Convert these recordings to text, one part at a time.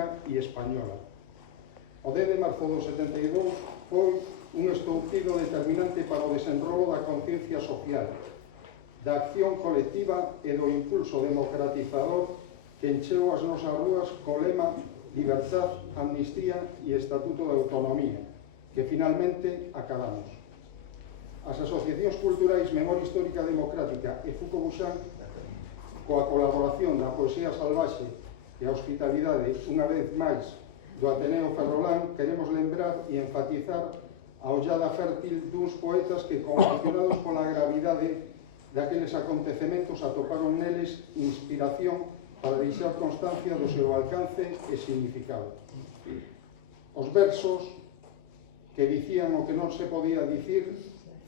galega e española. O 10 de marzo do 72 foi un estoupido determinante para o desenrolo da conciencia social, da acción colectiva e do impulso democratizador que encheu as nosas rúas co lema Libertad, Amnistía e Estatuto de Autonomía, que finalmente acabamos. As asociacións culturais Memoria Histórica Democrática e Fuco Buxán, coa colaboración da Poesía Salvaxe e a hospitalidade, unha vez máis, do Ateneo Ferrolán, queremos lembrar e enfatizar a ollada fértil duns poetas que, conmocionados pola gravidade daqueles acontecementos, atoparon neles inspiración para deixar constancia do seu alcance e significado. Os versos que dicían o que non se podía dicir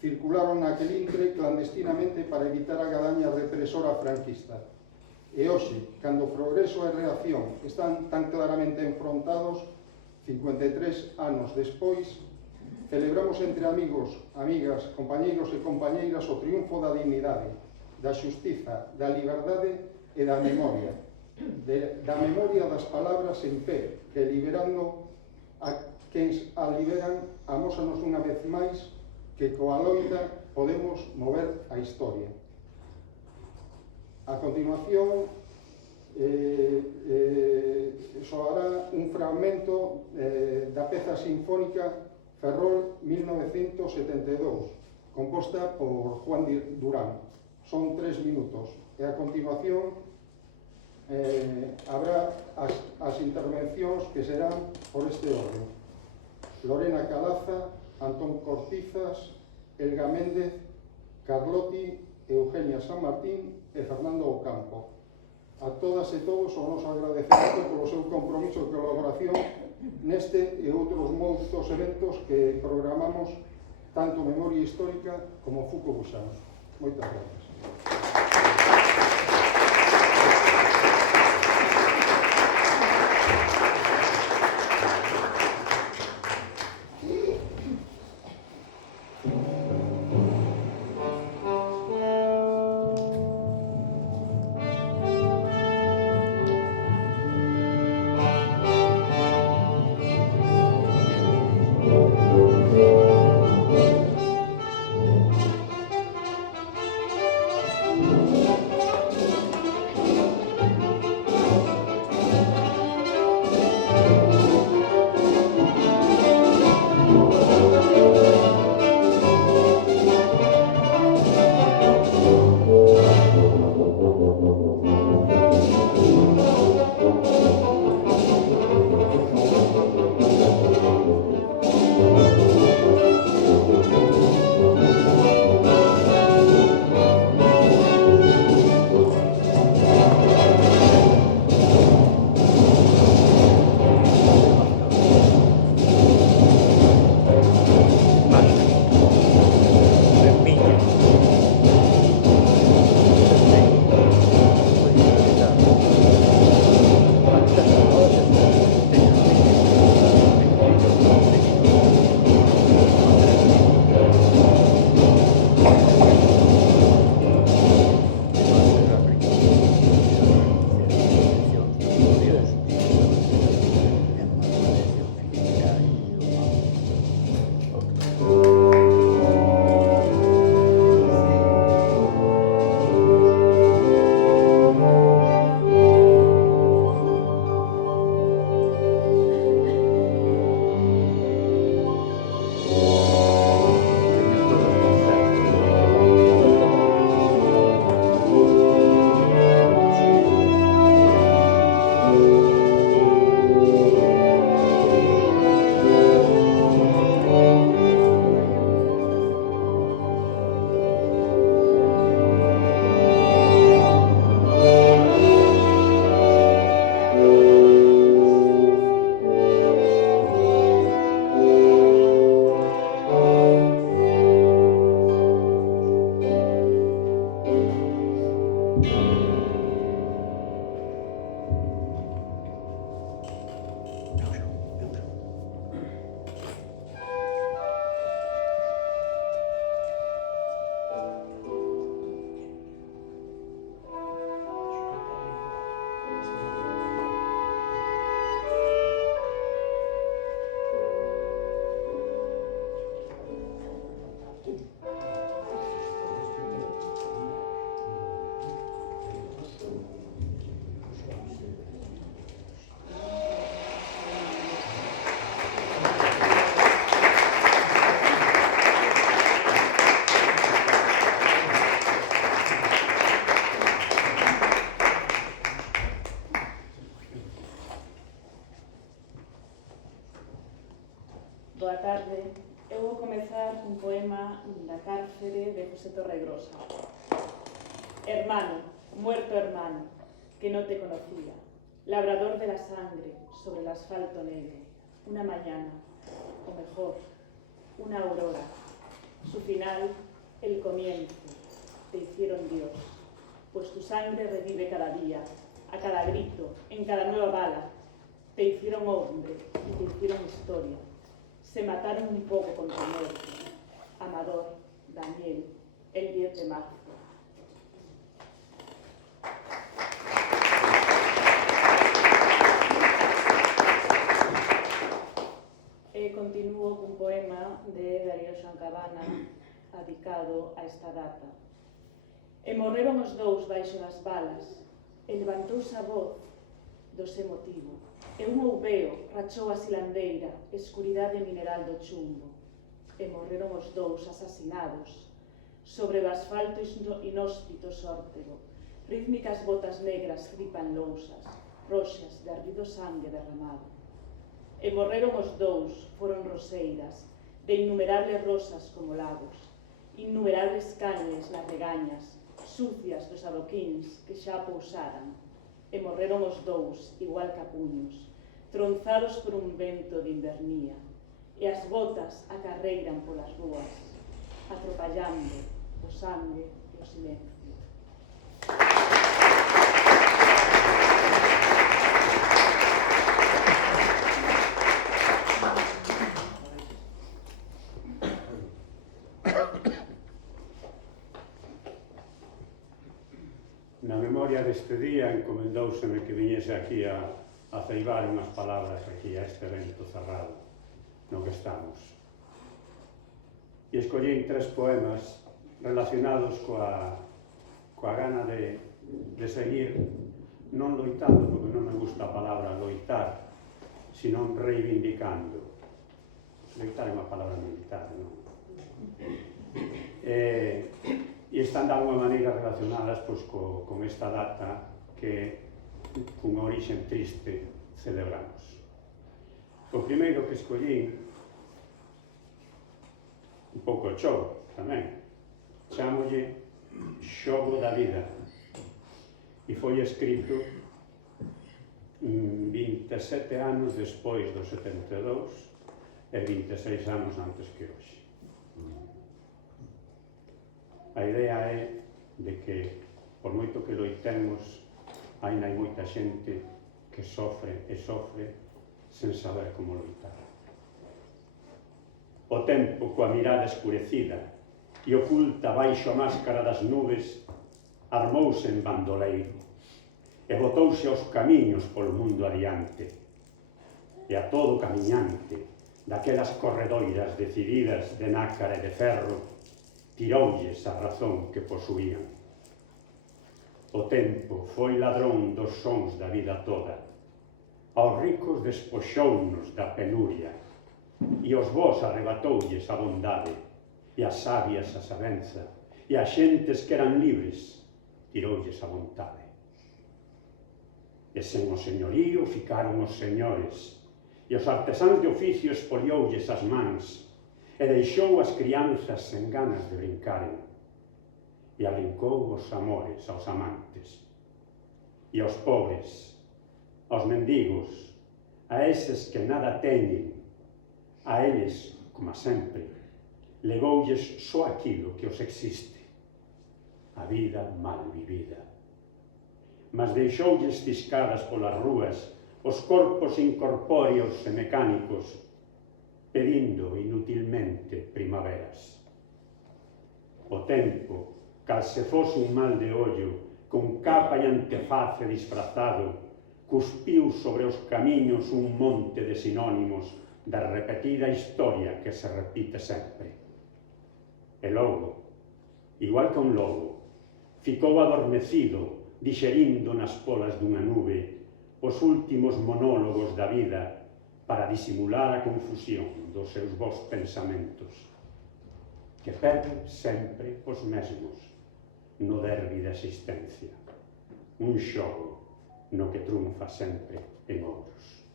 circularon naquel intre clandestinamente para evitar a gadaña represora franquista. E hoxe, cando o progreso e a reacción están tan claramente enfrontados, 53 anos despois, celebramos entre amigos, amigas, compañeiros e compañeiras o triunfo da dignidade, da xustiza, da liberdade e da memoria. Da memoria das palabras en pé, que liberando a quen a liberan, amósanos unha vez máis que coa loita podemos mover a historia. A continuación soará un fragmento da peza sinfónica Ferrol 1972, composta por Juan Durán. Son 3 minutos e a continuación habrá as intervencións que serán por este orden: Lorena Calaza, Antón Cortizas, Elga Méndez, Carlotti, Eugenia San Martín e Fernando Ocampo. A todas e todos o noso agradecemento polo seu compromiso e colaboración neste e outros moitos eventos que programamos tanto Memoria Histórica como Fuco Buxán. Moitas gracias. Boa tarde. Eu vou comezar un poema da cárcere de José Torregrosa. Hermano, muerto hermano, que no te conocía, labrador de la sangre sobre el asfalto negro, una mañana, o mejor, una aurora, su final, el comienzo, te hicieron Dios, pues tu sangre revive cada día, a cada grito, en cada nueva bala, te hicieron hombre y te hicieron historia. Se mataron un poco con tu muerte. Amador, Daniel, el 10 de marzo. Continúo cun poema de Darío Xancabana adicado a esta data. E morreron os dous baixo das balas, e levantouse a voz do seu motivo, e un ouveo rachou a silandeira, escuridade mineral do chumbo, e morreron os dous asasinados, sobre o asfalto inhóspito sórtego, rítmicas botas negras gripan lousas, roxas de ardido sangue derramado. E morreron os dous, foron roseiras, de innumerables rosas como lagos, innumerables cañas nas regañas, sucias dos adoquíns que xa pousaran. E morreron os dous, igual capuños, tronzados por un vento de invernía, e as botas acarreiran polas rúas, atropallando o sangue e o silencio. Na memoria deste día encomendouseme que viñese aquí a ceibar unhas palabras aquí a este evento cerrado no que estamos. E escollín 3 poemas relacionados coa gana de seguir non loitando, porque non me gusta a palabra loitar, sino reivindicando. Loitar é unha palabra militar, non? E están de alguma maneira relacionadas con esta data que cunha orixen triste celebramos. O primeiro que escollín, un pouco xogo tamén, chámolle Xogo da Vida, e foi escrito 27 anos despois do 72 e 26 anos antes que hoxe. A idea é de que, por moito que loitemos, aínda hai moita xente que sofre e sofre sen saber como loitar. O tempo, coa mirada escurecida e oculta baixo a máscara das nubes, armouse en bandoleiro e botouse aos camiños polo mundo adiante. E a todo camiñante daquelas corredoiras decididas de nácar e de ferro, tiroulles a razón que posuían. O tempo foi ladrón dos sons da vida toda, aos ricos despoxounos da penuria, e aos vós arrebatoulles a bondade, e as sabias a sabenza, e as xentes que eran libres, tiroulles a vontade. E sen o señorío ficaron os señores, e os artesáns de oficio espolioulles as mans, e deixou as crianzas sen ganas de brincaren, e arrincou os amores aos amantes, e aos pobres, aos mendigos, a eses que nada teñen, a eles, como sempre, legoulles só aquilo que os existe, a vida mal vivida. Mas deixoulles ciscadas polas rúas os corpos incorpóreos e mecánicos, pedindo inutilmente primaveras. O tempo, cal se fose un mal de ollo, con capa e anteface disfrazado, cuspiu sobre os camiños un monte de sinónimos da repetida historia que se repite sempre. E logo, igual que un lobo, ficou adormecido, dixerindo nas polas dunha nube os últimos monólogos da vida para disimular a confusión dos seus vos pensamentos, que perden sempre os mesmos no derbi da existencia, un xogo no que triunfa sempre en outros.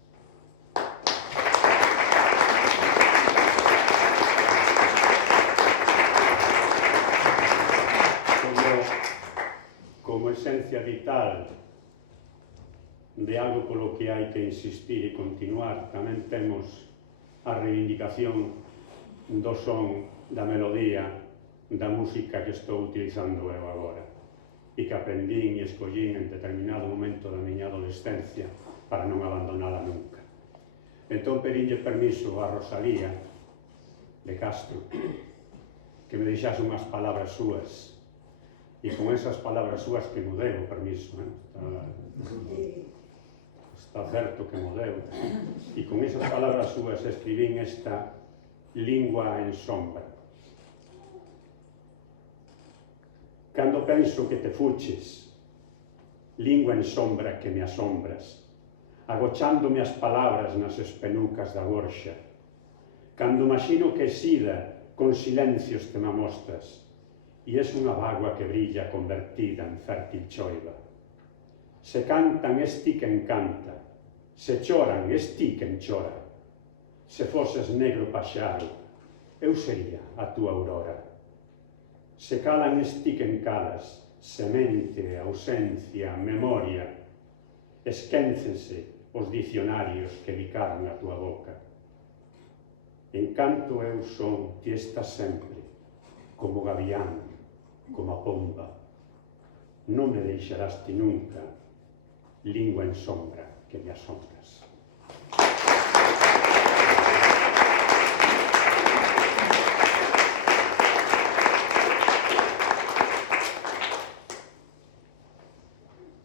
experiencia vital de algo polo que hai que insistir e continuar, tamén temos a reivindicación do son, da melodía, da música que estou utilizando eu agora e que aprendín e escollín en determinado momento da miña adolescencia para non abandonala nunca. Entón pedinlle permiso a Rosalía de Castro que me deixase unhas palabras súas e con esas palabras súas que mo deu o permiso, está certo que mo deu, e con esas palabras súas escribín esta Lingua en sombra. Cando penso que te fuches, lingua en sombra que me asombras, agochándome as palabras nas espenucas da gorxa, cando imagino que sida con silencios te me amostras, e es unha bagua que brilla convertida en fértil choiva. Se cantan, es ti quen canta, se choran, es ti quen chora. Se foses negro paxaro, eu sería a túa aurora. Se calan, es ti quen calas, semente, ausencia, memoria. Esquéncense os dicionarios que bicaron a túa boca. En canto eu son, ti estás sempre, como gavián, como a pomba. Non me deixarás ti nunca, lingua en sombra que me asombras.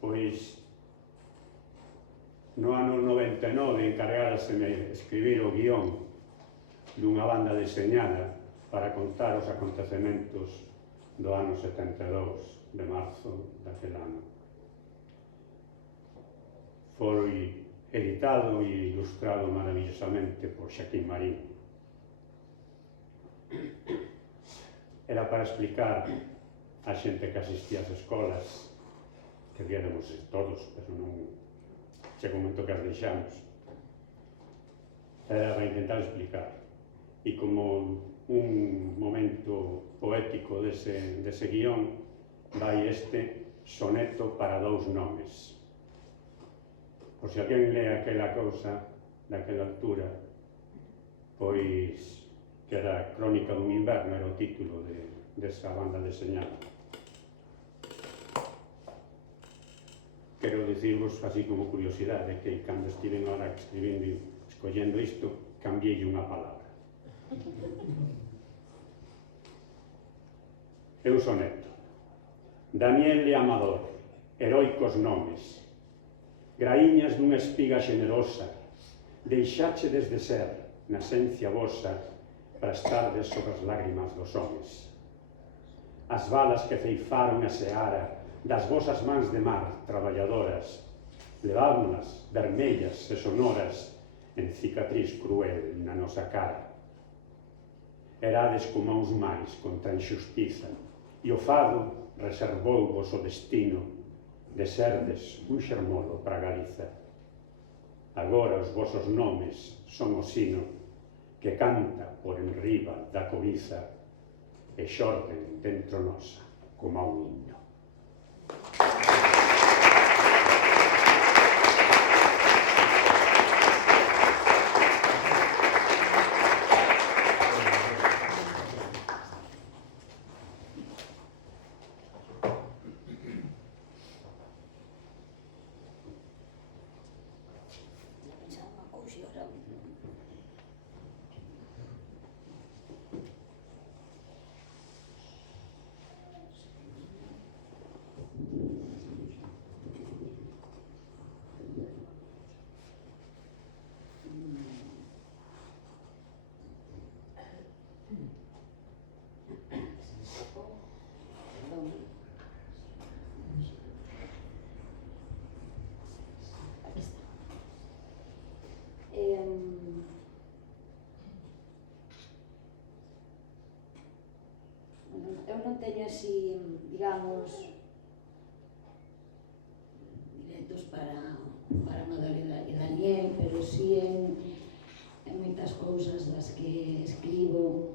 Pois, no ano 99 encargáraseme escribir o guión dunha banda deseñada para contar os acontecementos do ano 72 de marzo daquel ano. Foi editado e ilustrado maravillosamente por Xaquín Marín. Era para explicar a xente que asistía ás escolas que viéramos todos, pero non chega un momento que as deixamos. Era para intentar explicar. E como un momento poético dese guión, vai este soneto para dous nomes. Por se alguén lee aquela cousa daquela altura, pois que era Crónica dun inverno, era o título desa banda deseñada. Quero dicirvos, así como curiosidade, que cando estiven ahora escribindo e escollendo isto, cambiei unha palabra. É un soneto. Daniel e Amador, heroicos nomes, graíñas dunha espiga xenerosa, deixáchedes de ser, na esencia vosa, para estardes sobre as lágrimas dos homes. As balas que ceifaron a seara das vosas mans de mar traballadoras, levámonas vermellas e sonoras en cicatriz cruel na nosa cara. Erades como uns máis contra a injustiza, e o fado reservouvos o destino de serdes un xermolo para Galiza. Agora os vosos nomes son o sino que canta por enriba da cobiza e xorden dentro nosa como a un himno. Eu non teño así, digamos, directos para Magdalena e Daniel, pero sí en moitas cousas das que escribo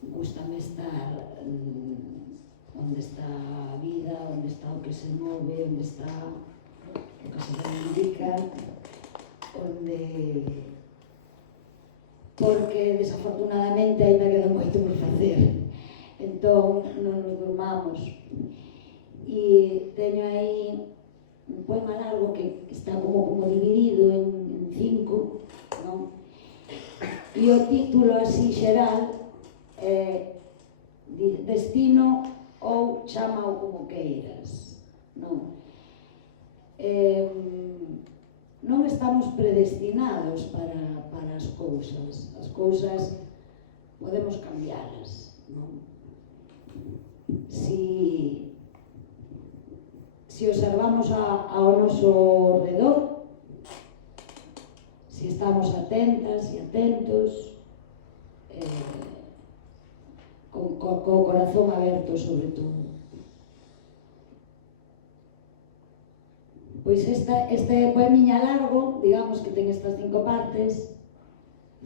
gustame estar onde está a vida, onde está o que se move, onde está o que se reivindica, onde... Porque, desafortunadamente, ainda queda moito por facer. Entón, non nos durmamos. E teño aí un poema largo que está como dividido en 5, non? E o título así xeral é Destino ou Chámao como queiras, non? Non estamos predestinados para as cousas. As cousas podemos cambialas, non? Si observamos ao noso redor, si estamos atentas e atentos, co corazón aberto sobre todo. Pois este poemiña largo, digamos que ten estas 5 partes,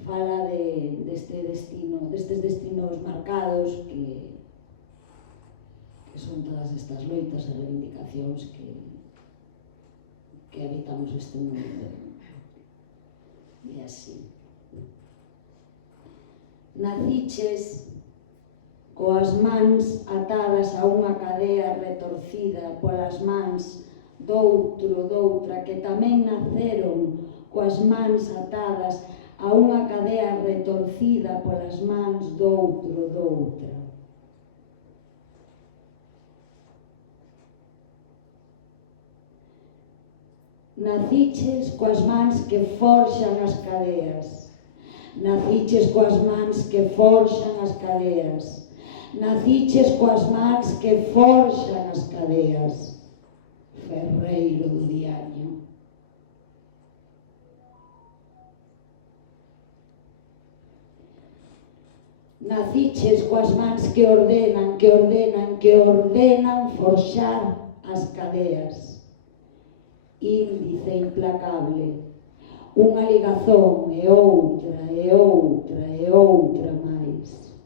fala destes destinos marcados que son todas estas loitas e reivindicacións que habitamos este mundo. E así. Naciches coas mans atadas a unha cadea retorcida polas mans doutro, doutra, que tamén naceron coas mans atadas a unha cadea retorcida polas mans doutro, doutra. Naciches coas mans que forxan as cadeas. Naciches coas mans que forxan as cadeas. Naciches coas mans que forxan as cadeas. Ferreiro do Diaño. Naciches coas mans que ordenan forxar as cadeas. Índice implacable, unha ligazón e outra, e outra, e outra máis.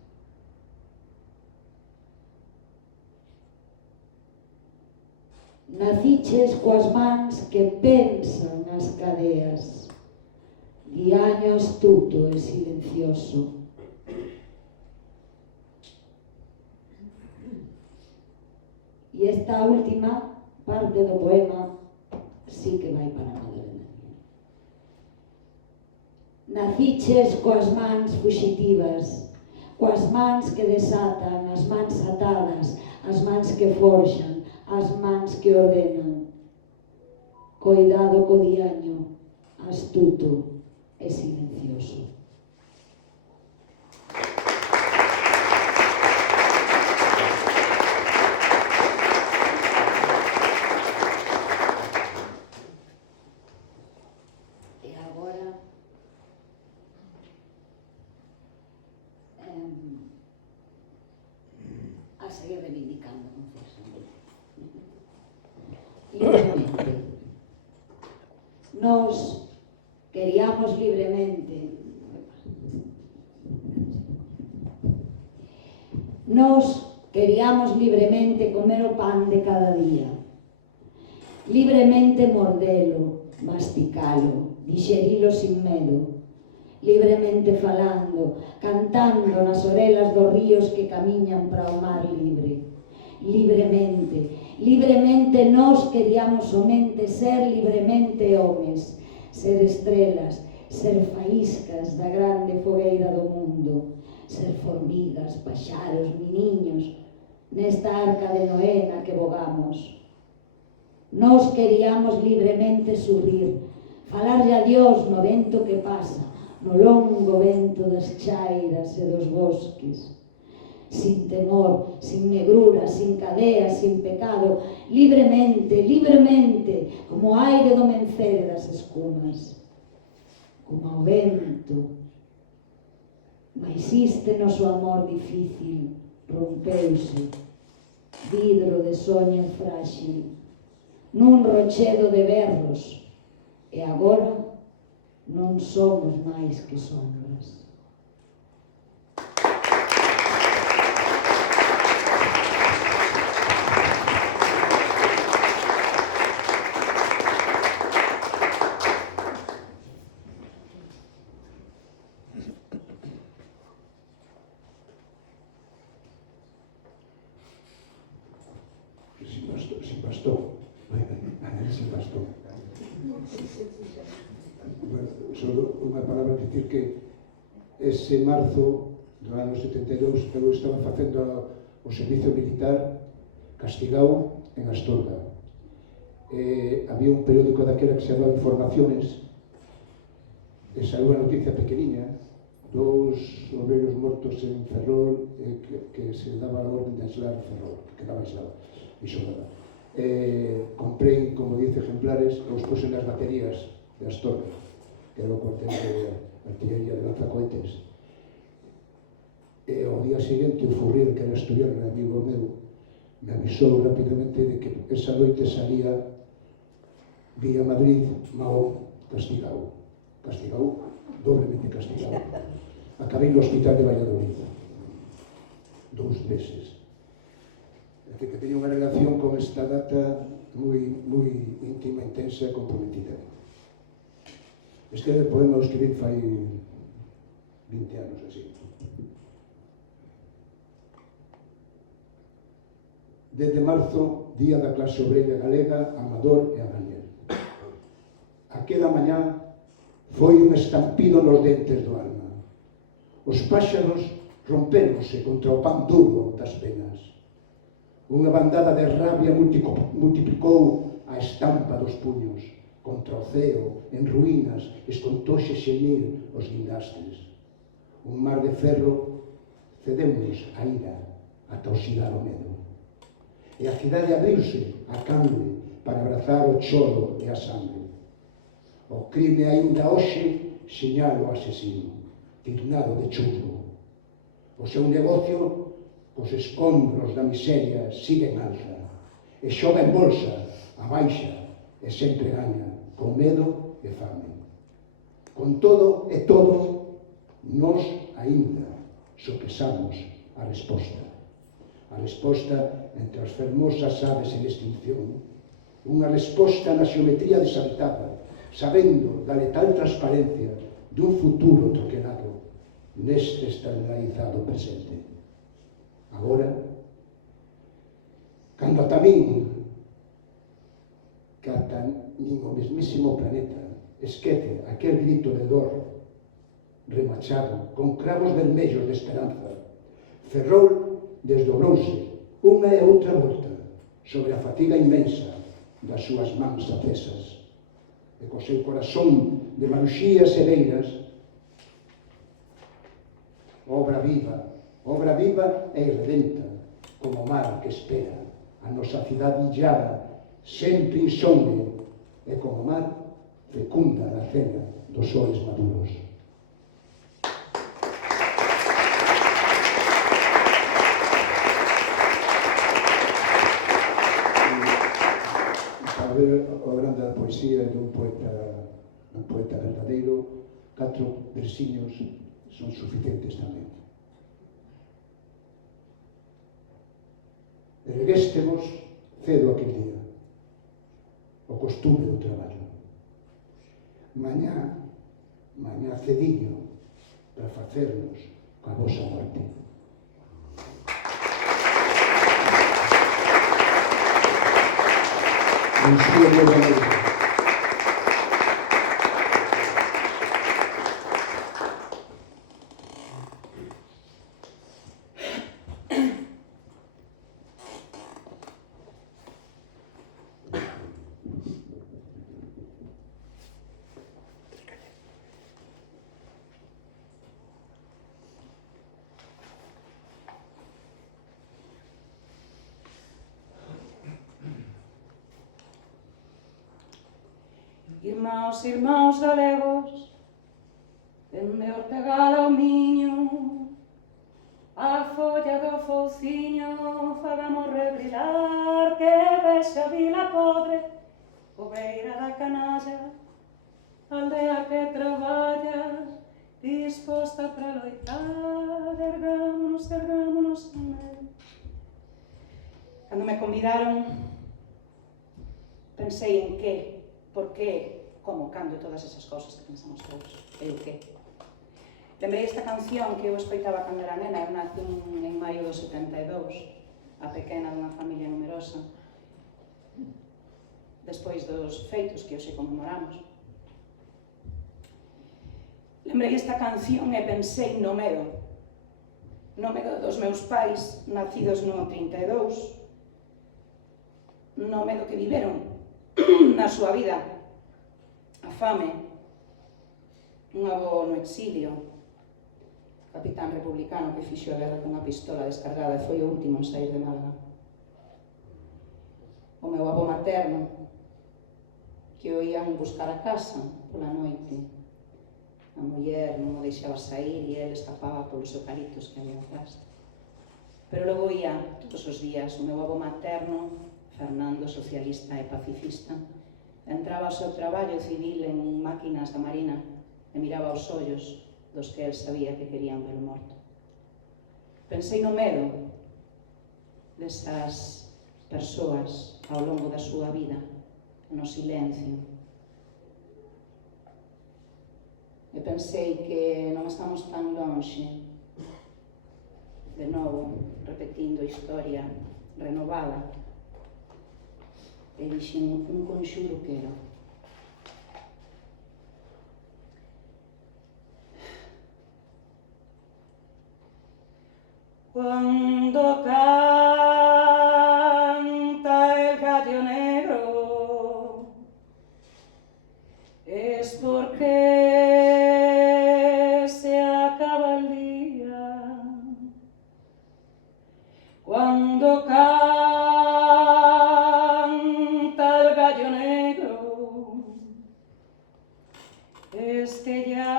Naciches coas mans que pensan as cadeas, Diaño astuto e silencioso. E esta última parte do poema sí que vai para a Madre. Naciches coas mans fuxitivas, coas mans que desatan, as mans atadas, as mans que forxan, as mans que ordenan. Coidado co diaño, astuto e silencioso. A seguir reivindicando con fuerza. Libremente. Nos queríamos libremente. Nos queríamos libremente comer o pan de cada día. Libremente mordelo, masticalo, digerilo sin medo. Libremente falando, cantando nas orelas dos ríos que camiñan para o mar libre. Libremente nós queríamos somente ser libremente homes, ser estrelas, ser faíscas da grande fogueira do mundo, ser formigas, paxaros, miniños, nesta arca de Noé na que vogamos. Nós queríamos libremente surrir, falarlle a Dios no vento que pasa, no longo vento das chairas e dos bosques, sin temor, sin negrura, sin cadeas, sin pecado, libremente, como o aire do mencer das escumas, como ao vento. Mais este noso amor difícil rompeuse, vidro de soño frágil, nun rochedo de berros, e agora non somos máis que sombras. bastó. Anelise bastó. Bueno, solo unha palabra dicir que ese marzo do ano 72 eu estaba facendo o servicio militar castigado en Astorga. Había un periódico daquela que se chamaba Informaciones e saiu unha noticia pequeniña, 2 obreiros mortos en Ferrol que se daba a orden de aislar Ferrol, que quedaba aislado e sobrada. Comprei como 10 ejemplares e os puse nas baterías de Astorga, que era o cuartel de artillería de lanzacohetes. E ao día seguinte o Furrier, que era asturiano, amigo meu, me avisou rapidamente de que esa noite salía vía Madrid Mahón castigado, doblemente castigado. Acabei no hospital de Valladolid 2 meses. É que teño unha relación con esta data moi íntima, intensa e comprometida. Este poema o escribí fai 20 anos, así. Desde marzo, día da clase obreira galega, Amador e Agañer. Aquela mañá foi un estampido nos dentes do alma. Os páxaros rompéronse contra o pan duro das penas. Unha bandada de rabia multiplicou a estampa dos puños. Contra o ceo, en ruínas, escontoxe xemir os guindastres. Un mar de ferro cedemos a ira ata oxidar o medo. E a cidade abriuse a canle para abrazar o choro e a sangre. O crime aínda hoxe señala o asesino, tiznado de churro. O seu negocio, cos escombros da miseria, sigue en alza, e xoga en bolsa, a baixa, e sempre gaña, con medo e fame. Con todo e todo, nós aínda sopesamos a resposta. A resposta entre as fermosas aves en extinción, unha resposta na xeometría deshabitada, sabendo da letal transparencia dun futuro troquelado neste estandarizado presente. Agora, cando ata min, que ata nin o mesmísimo planeta esquece aquel grito de dor remachado con cravos vermellos de esperanza, Ferrol desdobrouse unha e outra volta sobre a fatiga inmensa das súas mans acesas e co seu corazón de maruxías e beiras obra viva e irredenta como o mar que espera a nosa cidade illada sempre insomne e como o mar fecunda na cena dos soles maduros. Para ver a grande da poesía dun poeta verdadeiro, 4 versiños son suficientes tamén. Erguéstemos cedo aquel día, o costume do traballo. Mañá cediño para facernos coa vosa morte. En súa nova noite. Irmáns galegos, dende Ortegal ao Miño, a folla do fouciño fagamos rebrilar que vexe a vila podre, cobeira da canalla, aldea que traballa, disposta para loitar, ergámonos en medo. Cando me convidaron, pensei en que, por que, como, cando, todas esas cousas que pensamos todos. E o que? Lembrei esta canción que eu escoitaba cando era nena. Eu nacín en maio do 72, a pequena dunha familia numerosa. despois dos feitos que hoxe conmemoramos. Lembrei esta canción e pensei no medo dos meus pais, nacidos no 32, no medo que viveron na súa vida, a fame, un avó no exilio, capitán republicano que fixo a guerra con a pistola descargada e foi o último en sair de Málaga. O meu avó materno, que o ían buscar a casa pola noite. A muller non o deixaba sair e ele escapaba polos eucaliptos que había atrás. Pero logo ia todos os días o meu avó materno, Fernando, socialista e pacifista, entraba ao seu traballo civil en máquinas da Marina e miraba os ollos dos que el sabía que querían ver morto. Pensei no medo desas persoas ao longo da súa vida, no silencio. E pensei que non estamos tan lonxe, de novo, repetindo a historia renovada, e dixen un conxuro que era. Cuando canta el gallo negro es porque se acaba el día. Cuando canta el gallo negro es que ya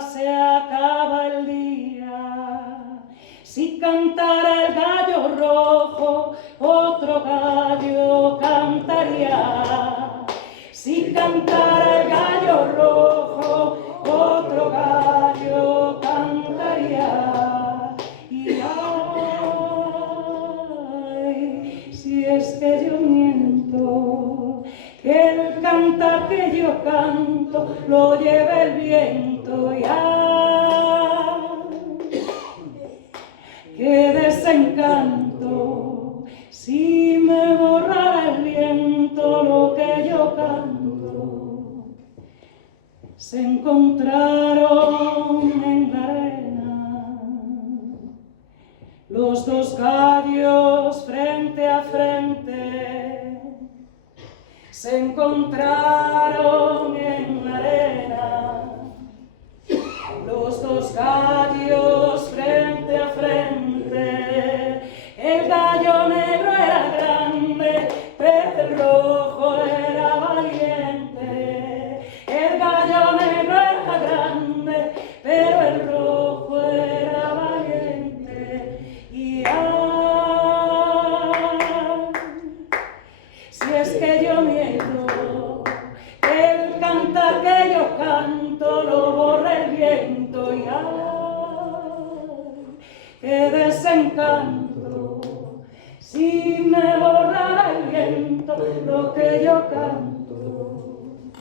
se acaba el día. Si cantara el gallo rojo, otro gallo cantaría. Si cantara el gallo rojo, otro gallo cantaría. Y ay, si es que yo miento, que el cantar que yo canto lo lleve el viento. Y ay, qué desencanto, si me borrara el viento lo que yo canto. Se encontraron en la arena los dos gallos frente a frente. Se encontraron en la arena los dos gallos frente a frente. El gallo negro era grande, pero el rojo era valiente. El gallo negro era grande, pero el rojo era valiente. Y ay, si es que yo miento, el cantar que yo canto lo borra el viento. Y ay, qué desencanto, si me borrara el viento lo que yo canto.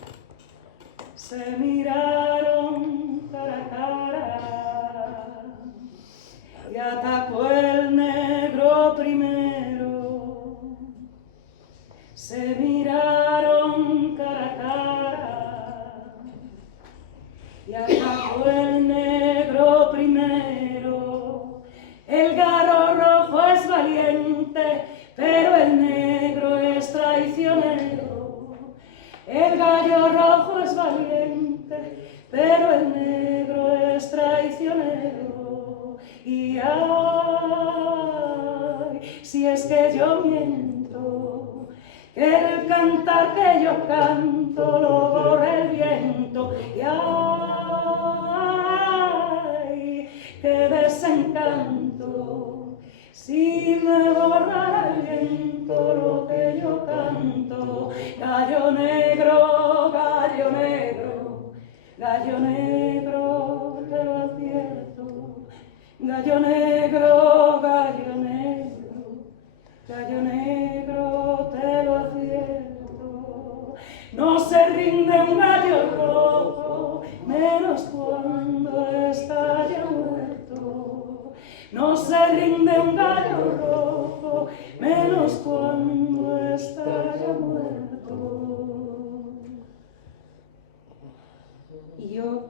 Se miraron cara a cara y atacó el negro primero. Se miraron cara a cara y atacó el negro primero. El gallo rojo es valiente, pero el negro es traicionero. El gallo rojo es valiente, pero el negro es traicionero. Y ay, si es que yo miento, el cantar que yo canto lo borra el viento. Y ay, qué desencanto, si me borrara el viento lo que yo canto. Gallo negro, gallo negro, gallo negro, te lo advierto. Gallo negro, gallo negro, gallo negro, te lo advierto. No se rinde un gallo rojo, menos cuando está ya muerto. No se rinde un gallo rojo, menos cuando está E eu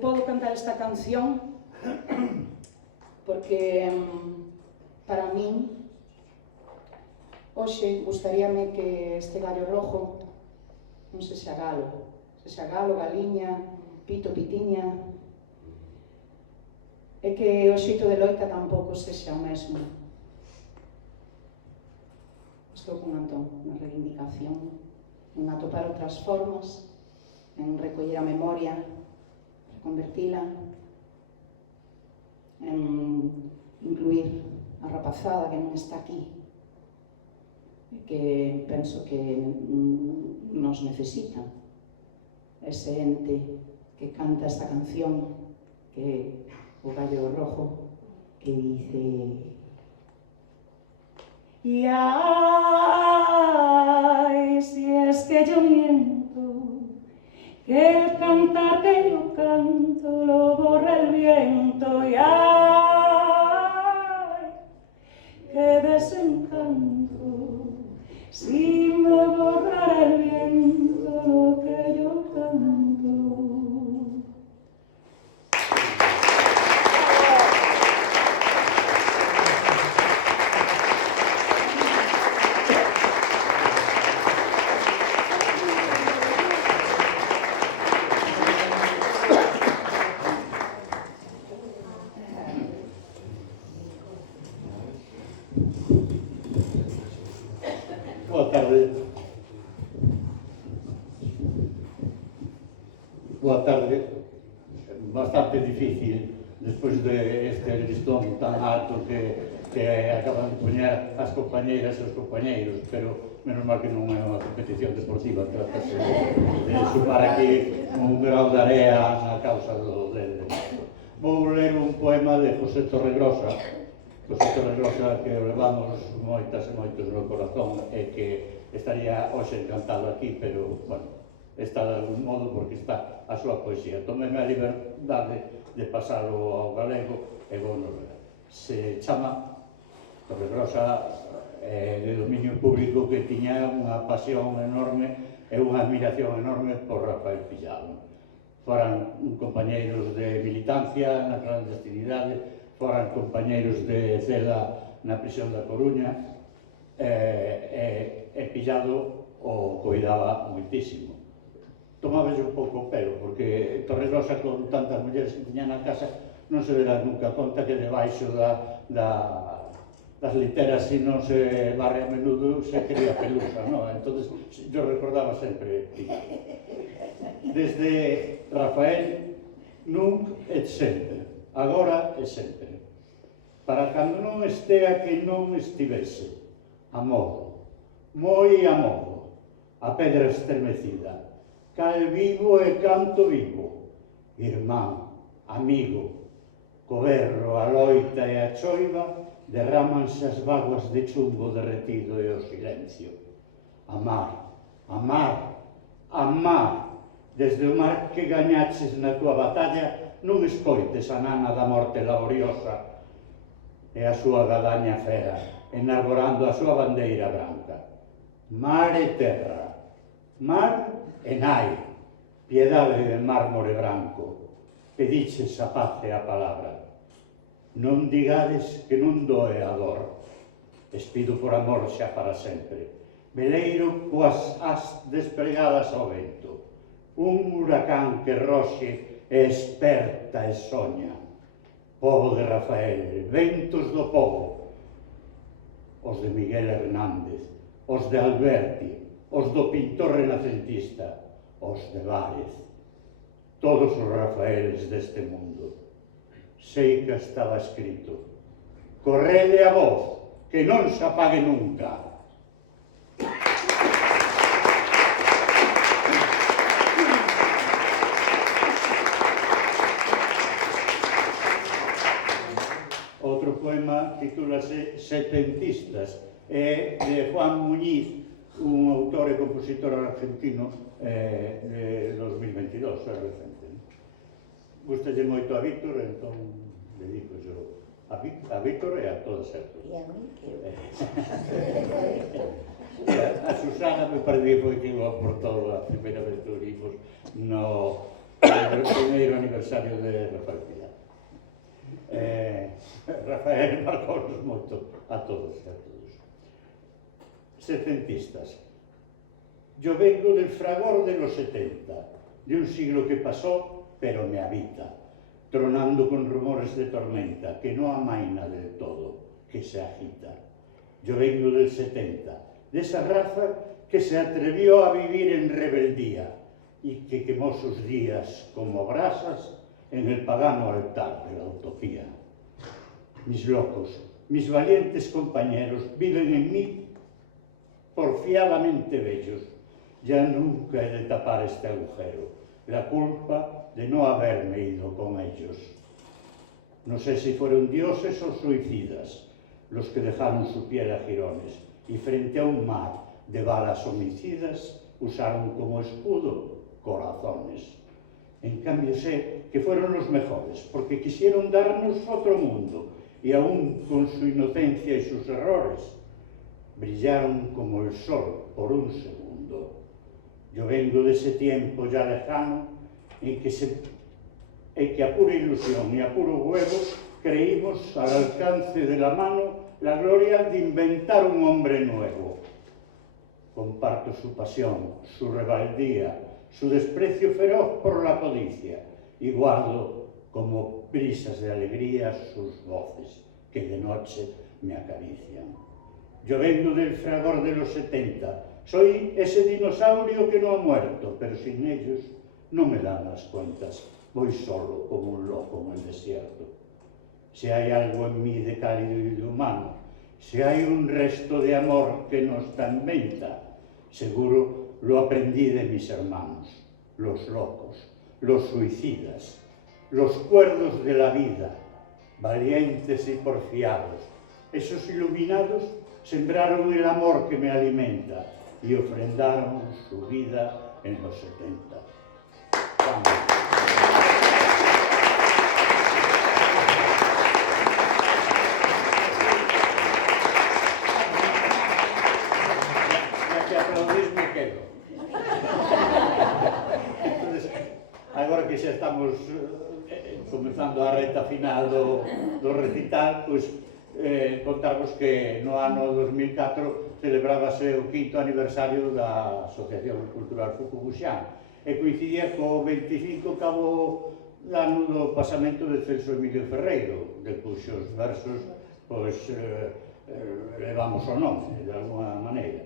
podo cantar esta canción porque para min hoxe gustaríame que este gallo rojo non sexa galo, galiña, pito, pitiña, e que o xeito de loita tampouco sexa o mesmo. Estou con Antón na reivindicación, en atopar outras formas, en recoller a memoria, reconvertila, en incluir a rapazada que non está aquí, que penso que nos necesita, ese ente que canta esta canción, que o gallo rojo, que dice: y ay, si es que yo miento, que el cantar que yo canto lo borra el viento, y ay, qué desencanto, si me borrara el viento lo que yo canto. Boa tarde. Boa tarde. Bastante difícil despois de este listón tan alto que acaban de poñer as compañeiras e os compañeiros, pero menos mal que non é unha competición deportiva, tratase de sumar aquí un grau de area na causa do dedo. Vou ler un poema de José Torregrosa, que o levamos moitas e moitos no corazón e que estaría hoxe encantado aquí, pero, bueno, está de algún modo porque está a súa poesía. Tomeme a liberdade de pasalo ao galego e vou nos ver. Se chama Torregrosa, de dominio público, que tiña unha pasión enorme e unha admiración enorme por Rafael Pillado. Foran compañeiros de militancia na clandestinidade, foran compañeiros de cela na prisión da Coruña, e Pillado o coidaba moitísimo. Tomábase un pouco o pelo, porque Torregrosa, con tantas mulleres que tiña na casa, non se verá nunca conta que debaixo das literas, se non se barre a menudo, se cría pelusa, non? Entón, yo recordaba sempre Pillado. Desde Rafael, nunc et sempre, agora e sempre. Para cando non estea que non estivese, a modo, moi a modo, a pedra estremecida, cal vivo e canto vivo, irmán, amigo, co berro, a loita e a choiva, derrámanse as vaguas de chumbo derretido e o silencio. Amar, amar, amar, desde o mar que gañaches na tua batalla, non escoites a nana da morte laboriosa e a súa gadaña fera, enarborando a súa bandeira branca. Mar e terra, mar e nai, piedade de mármore branco, pediches a paz e a palabra. Non digades que non doe a dor, espido por amor xa para sempre. Veleiro coas as despregadas ao vento, un huracán que roxe e esperta e soña. Pobo de Rafael, ventos do pobo, os de Miguel Hernández, os de Alberti, os do pintor renacentista, os de Várez, todos os Rafaeles deste mundo. Sei que estaba escrito: correde a voz, que non se apague nunca. Outro poema titúlase Setentistas, é de Juan Muñiz, un autor e compositor argentino de 2022, é recente. Gustalle moito a Víctor, entón dedico yo a Víctor e a todas estas. E a mí que... A Susana me parece que foi que o aportou a primeira vez que o vimos no o primeiro aniversario de Rafael Pilar. Rafael marcounos moito a todos e a todos. Setentistas. Yo vengo del fragor de los 70, de un siglo que pasó, pero me habita, tronando con rumores de tormenta, que no amaina del todo, que se agita. Yo vengo del 70, de esa raza que se atrevió a vivir en rebeldía y que quemó sus días como brasas en el pagano altar de la utopía. Mis locos, mis valientes compañeros viven en mí porfiadamente bellos. Ya nunca he de tapar este agujero, la culpa de no haberme ido con ellos. No sé si fueron dioses o suicidas los que dejaron su piel a jirones y frente a un mar de balas homicidas usaron como escudo corazones. En cambio sé que fueron los mejores porque quisieron darnos otro mundo y aún con su inocencia y sus errores brillaron como el sol por un segundo. Yo vengo de ese tiempo ya lejano en que a pura ilusión y a puro huevo creímos al alcance de la mano la gloria de inventar un hombre nuevo. Comparto su pasión, su rebeldía, su desprecio feroz por la codicia y guardo como brisas de alegría sus voces que de noche me acarician. Yo vengo del fragor de los 70, soy ese dinosaurio que no ha muerto, pero sin ellos no me dan las cuentas. Voy solo como un loco en el desierto. Si hay algo en mí de cálido y de humano, si hay un resto de amor que no está en venta, seguro lo aprendí de mis hermanos, los locos, los suicidas, los cuerdos de la vida, valientes y porfiados. Esos iluminados sembraron el amor que me alimenta y ofrendaron su vida en los 70. Ya que aplaudís me quedo. Entonces, agora que xa estamos comenzando a reta final do recital, pois contarvos que no ano 2004 celebrábase o 5º aniversario da Asociación Cultural Fukubuxán e coincidía co 25 cabo ano do pasamento de Celso Emilio Ferreiro, de cuxos versos pois levamos o nome de alguna maneira.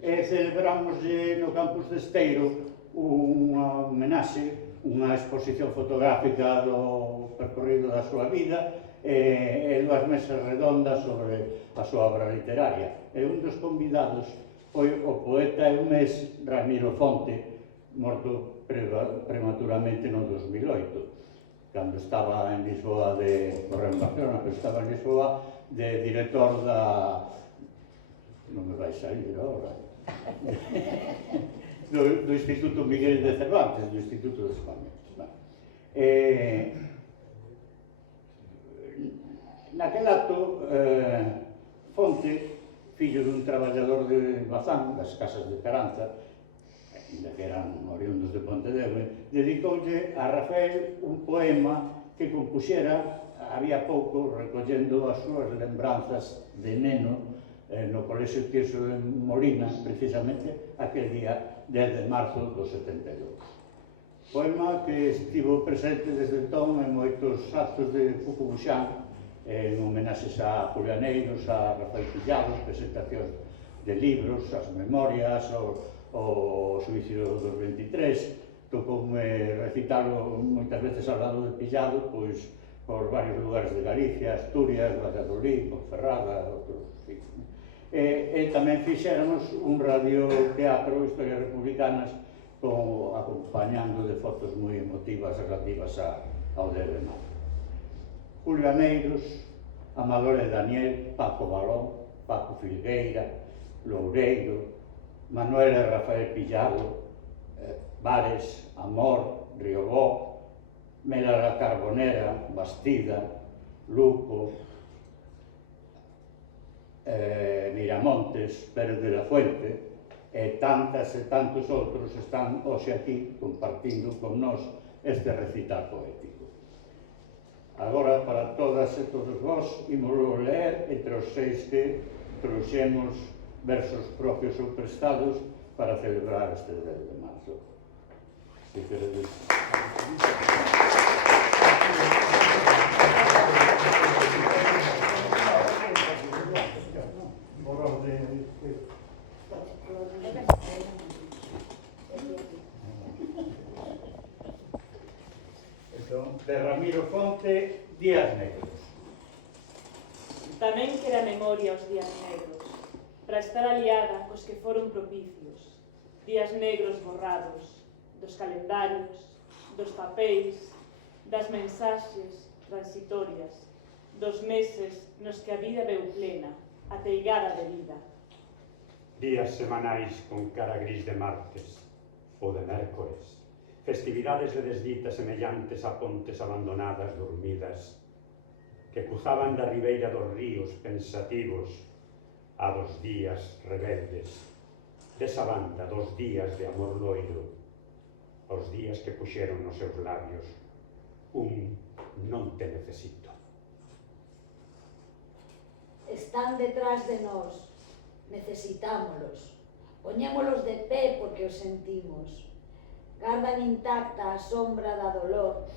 E celebramos no campus de Esteiro unha homenaxe, unha exposición fotográfica do percorrido da súa vida e dúas mesas redondas sobre a súa obra literaria. E un dos convidados foi o poeta e un mes Ramiro Fonte, morto prematuramente no 2008, cando estaba en Lisboa morreu en Barcelona, pero estaba en Lisboa de director da... non me vai sair agora do Instituto Miguel de Cervantes, do Instituto de España. Naquel acto, Fonte, fillo dun traballador de Bazán, das casas de Caranza, que eran oriundos de Pontedeume, dedicoulle a Rafael un poema que compuxera había pouco recollendo as súas lembranzas de neno no Colexio Tirso de Molina, precisamente aquel día 10 de marzo do 72. Poema que estivo presente desde entón en moitos actos de Fukubuxán, en homenaxes a Julianeiros, a Rafael Pillado, presentacións de libros, as memorias, o suicidio dos 23, tocoume recitalo moitas veces ao lado de Pillado, pois por varios lugares de Galicia, Asturias, Valladolid, Ponferrada, outros sitios. E tamén fixéramos un radioteatro, Historias Republicanas, acompañando de fotos moi emotivas relativas ao 10 de marzo. Julianeiros, Amador e Daniel, Paco Balón, Paco Filgueira, Loureiro, Manuel e Rafael Pillado, Bares, Amor, Riobó, Mela la Carbonera, Bastida, Luco, Miramontes, Pérez de la Fuente, e tantas e tantos outros están hoxe aquí compartindo con nós este recital poético. Agora, para todas e todos vós, imos ler entre os 6 que trouxemos versos propios ou prestados para celebrar este 10 de marzo. Se queredes... Por orden... Entón, de Ramiro Fonte, Días Negros. Tamén quera memoria os días negros, para estar aliada cos que foron propicios, días negros borrados, dos calendarios, dos papéis, das mensaxes transitorias, dos meses nos que a vida veu plena, ateigada de vida. Días semanais con cara gris de martes ou de mércores, festividades de desdita semellantes a pontes abandonadas dormidas, que cruzaban da ribeira dos ríos pensativos a dos días rebeldes, desa banda dos días de amor loiro, aos días que puxeron nos seus labios un non te necesito. Están detrás de nós, necesitámolos, poñémolos de pé porque os sentimos, gardan intacta a sombra da dolor,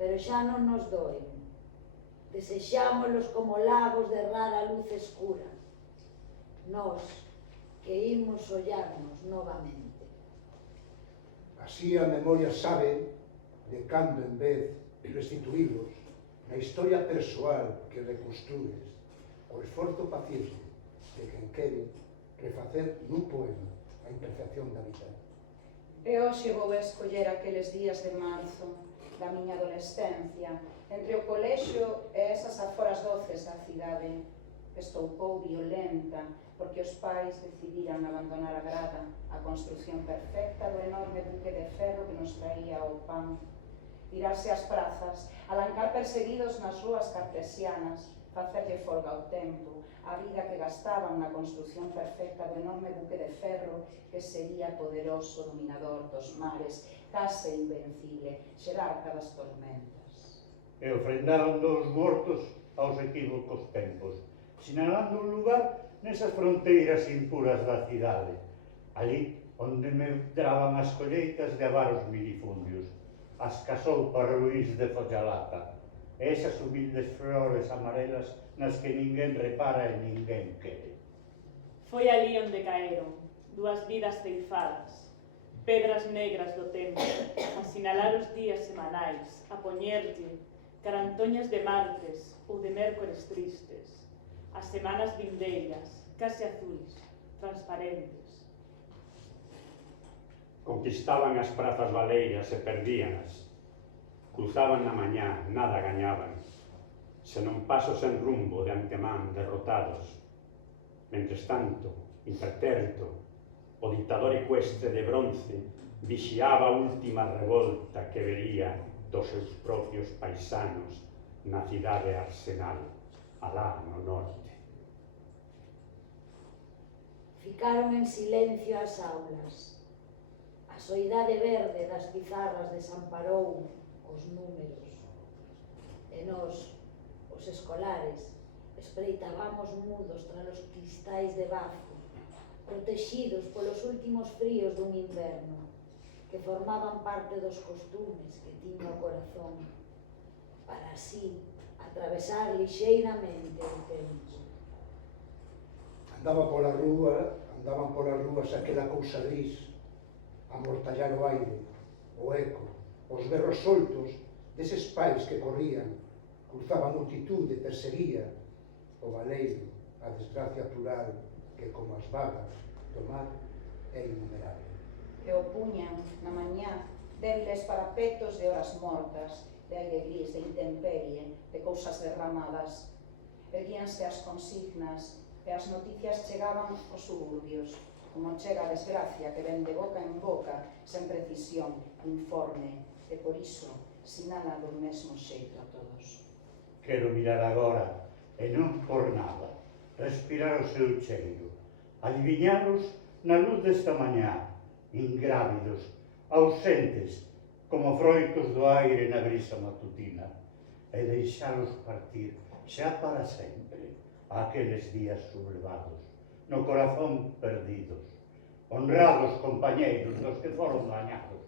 pero xa non nos doen. Desexámolos como lagos de rara luz escura, nós que imos ollarnos novamente. Así a memoria sabe de cando en vez restituílos na historia persoal que reconstrues o esforzo paciente de quen quere refacer nun poema a imperfección da vida. E hoxe vou escoller aqueles días de marzo da miña adolescencia, entre o colexio e esas aforas doces da cidade, que estoupou violenta porque os pais decidiran abandonar a grada, a construción perfecta do enorme buque de ferro que nos traía o pan, tirarse ás prazas, alancar perseguidos nas rúas cartesianas, facerlle folga ao tempo, a vida que gastaban na construción perfecta do enorme buque de ferro que sería poderoso dominador dos mares, case invencible, xerarca das tormentas. E ofrendaron dos mortos aos equívocos tempos, sinalando un lugar nesas fronteiras impuras da cidade, ali onde medraban as colleitas de avaros minifundios, as casou para Luís de Follalata, e esas humildes flores amarelas nas que ninguén repara e ninguén quere. Foi ali onde caeron, dúas vidas ceifadas, pedras negras do tempo, a sinalar os días semanais, a poñerlle carantoñas de martes ou de mércores tristes, as semanas vindeiras, case azuis, transparentes. Conquistaban as prazas baleiras e perdíanas, cruzaban na mañá, nada gañaban, senón pasos en rumbo de antemán derrotados. Mentres tanto, imperterto, o dictador ecuestre de bronce vixiaba a última revolta que vería dos seus propios paisanos na cidade Arsenal, alá no norte. Ficaron en silencio as aulas. A soidade verde das pizarras desamparou os números. E nós, os escolares, espreitábamos mudos tras os cristais de bazo, protegidos polos últimos fríos dun inverno, que formaban parte dos costumes que tiña o corazón, para así atravesar lixeiramente o tempo. Andaban polas rúas aquela cousa gris, a mortallar o aire, o eco, os berros soltos deses pais que corrían, cruzaban multitude, perseguía o baleiro, a desgracia plural que, como as vagas do mar, é innumerable. Que o puñan na mañá, débiles parapetos de horas mortas, de aire gris, de intemperie, de cousas derramadas. Erguíanse as consignas e as noticias chegaban aos suburbios, como chega a desgracia que ven de boca en boca, sen precisión, informe, e por iso sinala do mesmo xeito a todos. Quero mirar agora, e non por nada, respirar o seu cheiro, adiviñalos na luz desta mañá, ingrávidos, ausentes, como froitos do aire na brisa matutina, e deixalos partir xa para sempre aqueles días sublevados, no corazón perdidos, honrados compañeiros dos que foron dañados,